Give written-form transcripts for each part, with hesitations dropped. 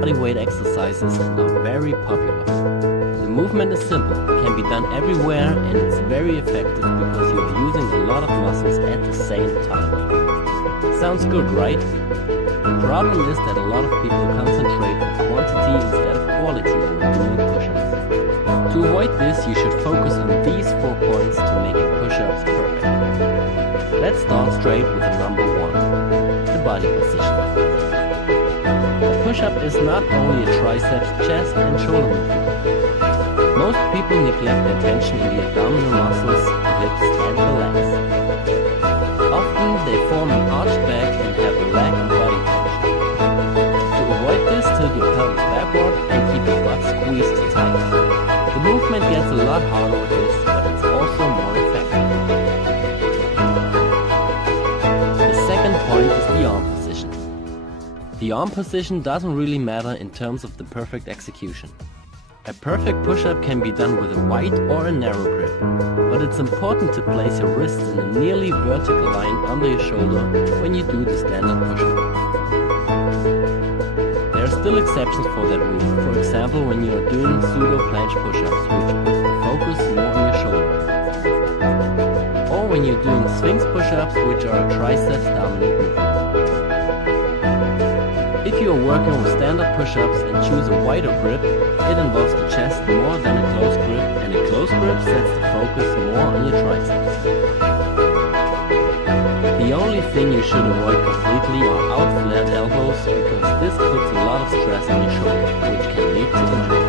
bodyweight exercises and are very popular. The movement is simple, can be done everywhere, and it's very effective because you are using a lot of muscles at the same time. Sounds good, right? The problem is that a lot of people concentrate on quantity instead of quality when doing push-ups. To avoid this, you should focus on these 4 points to make your push-ups perfect. Let's start straight with the number 1, the body position. A push-up is not only a triceps, chest and shoulder movement. Most people neglect their tension in the abdominal muscles, the hips and the legs. Often they form an arched back and have a lack of body tension. To avoid this, tilt your pelvis backward and keep your butt squeezed tight. The movement gets a lot harder with this, but it's also more effective. The second point is the arm position. The arm position doesn't really matter in terms of the perfect execution. A perfect push-up can be done with a wide or a narrow grip, but it's important to place your wrists in a nearly vertical line under your shoulder when you do the standard push-up. There are still exceptions for that rule, for example when you are doing pseudo-planche push-ups, which puts the focus more on your shoulder. Or when you're doing sphinx push-ups, which are a triceps dominant movement. If you are working with standard push-ups and choose a wider grip, it involves the chest more than a close grip, and a close grip sets the focus more on your triceps. The only thing you should avoid completely are out flared elbows, because this puts a lot of stress on your shoulder, which can lead to injury.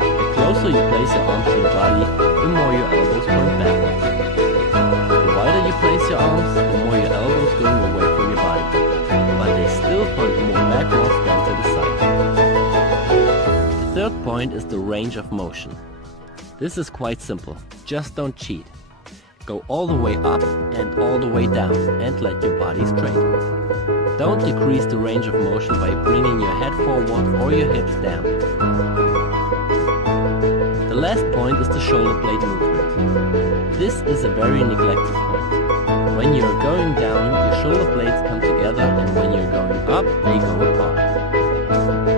The closer you place your arms to your body, the more your elbows point backwards. The wider you place your arms, the more your elbows go away from your body, but they still point more backwards than to the side. The third point is the range of motion. This is quite simple, just don't cheat. Go all the way up and all the way down and let your body straight. Don't decrease the range of motion by bringing your head forward or your hips down. The last point is the shoulder blade movement. This is a very neglected point. When you are going down, your shoulder blades come together, and when you're going up, they go apart.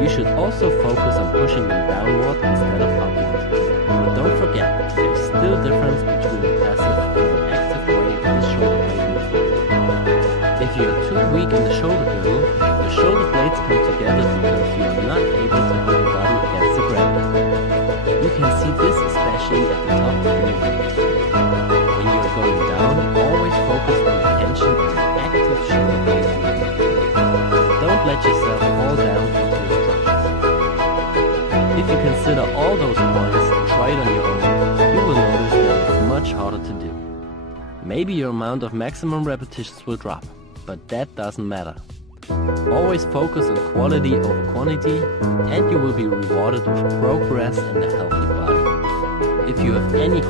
You should also focus on pushing them downward instead of upward. But don't forget, there's still a difference between a passive and an active way of the shoulder blade movement. If you are too weak in the shoulder girdle, your shoulder blades come together because you are not able to hold your body against the gravity. You can see this especially at the top of the movement. When you are going down, always focus on the tension in an active shoulder blade movement. Don't let yourself fall down into your structures. If you consider all those points and try it on your own, you will notice that it's much harder to do. Maybe your amount of maximum repetitions will drop, but that doesn't matter. Always focus on quality over quantity, and you will be rewarded with progress and a healthy body. If you have any